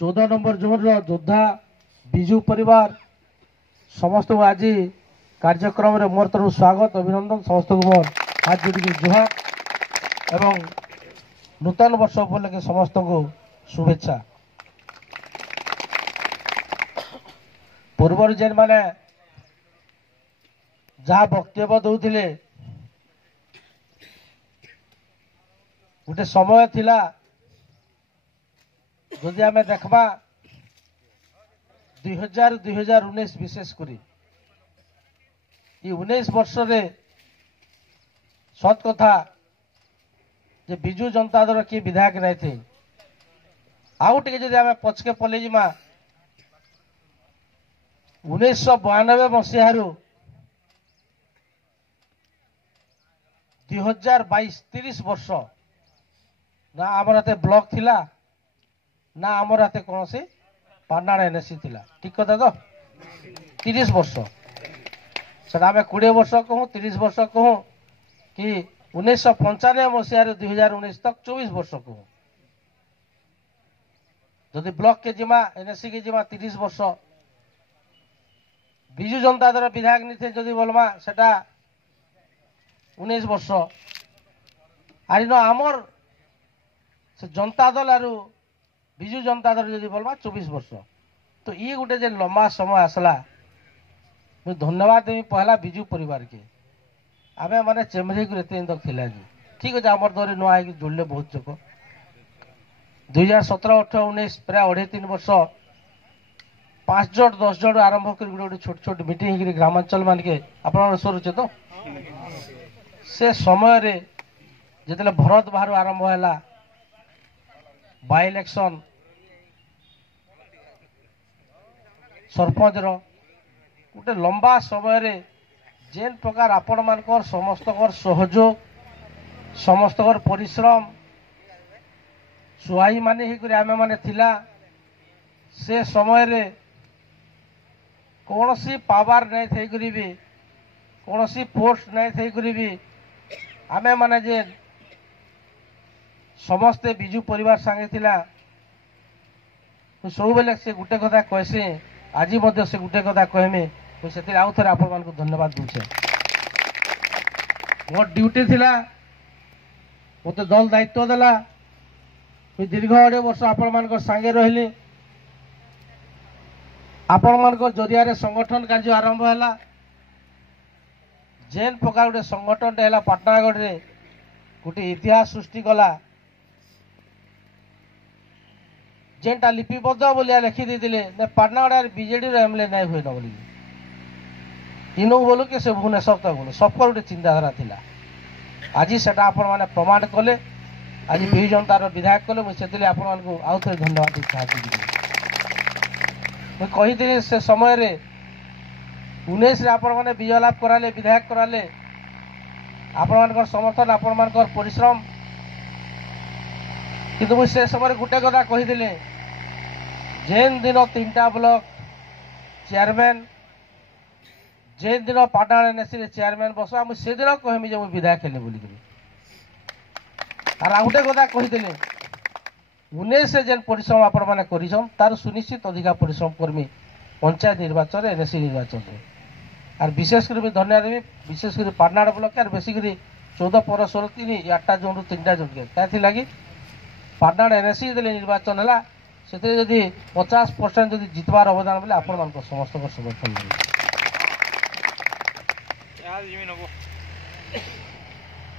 चौदह number zone योद्धा विजु परिवार समस्त को आज कार्यक्रम रे मोर तरफ स्वागत अभिनंदन समस्त को मोर हाथ जोड़ी जुहार एवं नूतन वर्ष उपलक्षे समस्त को शुभेच्छा। पूर्व जेन माने जहाँ वक्तव्य दौले गोटे समय थिला जदि आम देखा 2019 विशेष करी 19 वर्ष रे सत कथा जे विजु जनता दल किए विधायक नहीं थे आउ टे जदि आम पछके पलि जिमा 1992 मसीह 2022 30 वर्ष ना आमर हाथे ब्लॉक थिला ना आमर हाथे कौन सी पाटना एनएससी थिला ठीक कथा तो 30 वर्ष से आम 20 वर्ष कहूँ 30 वर्ष कहूँ कि 1995 मसीह 2019 तक 24 वर्ष कहूँ जदि ब्लॉक के जिमा एनएससी के जिमा 30 वर्ष विजु जनता दल विधायक नहीं जदि बोलमा सेटा 19 वर्ष आर आमर से जनता दल आरु विजु जनता दल जदि बोलमा 24 वर्ष तो ये गोटे जे लंबा समय आसला मुझे धन्यवाद देवी पहला विजु परिवार के आमे माने चेमरी को एते तक थिला जी ठीक अच्छे आमर दरे नुआ है जोड़ले बहुत चोक 2017 18 19 प्राय 2.5 वर्ष 5 जन 10 जन आरंभ कर गोटे छोट छोट मीटिंग ग्रामांचल मान के आप सरुचे तो से समय रे जितने भरत बाहर आरंभ है बाय इलेक्शन सरपंच गोटे लंबा समय रे जेन प्रकार आपण मानकर समस्त सहयोग समस्त परिश्रम सुहाई माने ही आमे माने थिला से समय रे कौन सी पावर नहीं थी करी भी कौन सी पोस्ट नहीं थी करी भी आमे माने जे समस्ते विजु परिवार संगे थिला सब बेले से गोटे कथा कहसी आज से गोटे कथा कहमी मुझे आउ थे आप धन्यवाद दूचे मोर ड्यूटी थिला मत दल दायित्व देला दीर्घ 2 वर्ष आपण संगे रही आपण जरिया संगठन कार्य आरंभ है जेन प्रकार गोटे संगठन है पाटनागढ़ रे गोटे इतिहास सृष्टि कला जेनटा लिपिबद्ध बोलिया लिखी देते पाटनागढ़ बीजेडी एमएलए नहीं हुए न बोली इनू बोलू कि से भुवनेश्वर तक बोलू सबको गोटे चिंताधारा थिला आज सेटा आपण माने प्रमाण कले आज विजु जनता विधायक कले मुझे आपण आउ थे धन्यवाद मुझे कही से समय रे 19 आपण मैंने विजय लाभ कराले विधायक कराले आपण समर्थन आपण परिश्रम किंतु मुझे से समय गोटे कथा कही जेन दिन 3टा ब्लॉक चेयरमैन जेन दिन पाटना एनएससी चेयरमैन बसवा मुझे से दिन कहमी जो विधायक हेले बोल आर गोटे कथा कही 19 से जेन परिश्रम आपण मैंने कर तार सुनिश्चित अधिका परिश्रम करमी पंचायत निर्वाचन एनएससी निर्वाचन आर विशेषकर भी धन्यवाद देवी विशेषकर Patna block are basically 14 15 16 3 8टा zone रु 3टा जोन के क्या लगी पाटना एनएससी निर्वाचन है से 50% जदि जितबार अवदान बोले आपण मान समस्त समर्थन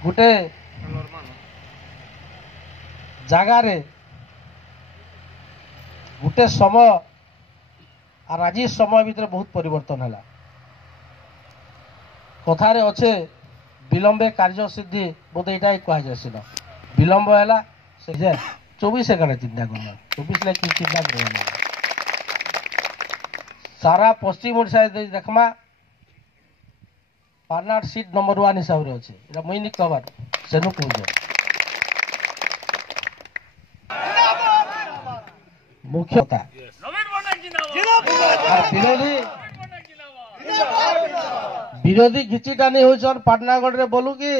गोटे जगार गोटे समय और आज समय भितर बहुत परिवर्तन है कथार अच्छे विलंबे कार्य सिद्धि बोधे यहाँ कहुए सीना विलंब है 24 घंटा चिंता करना 24 लाख चिंता करना सारा पश्चिम ओडिशा देखमा पार्नाट सीट नंबर 1 हिसाब से अच्छे मुई नहीं कहबार सेनु कह मुख्यता विरोधी ବିରୋଧୀ ଘିଚି ଟାନି ହଉଛନ୍ ପାଟନାଗଡ଼ ରେ ବୋଲୁ କି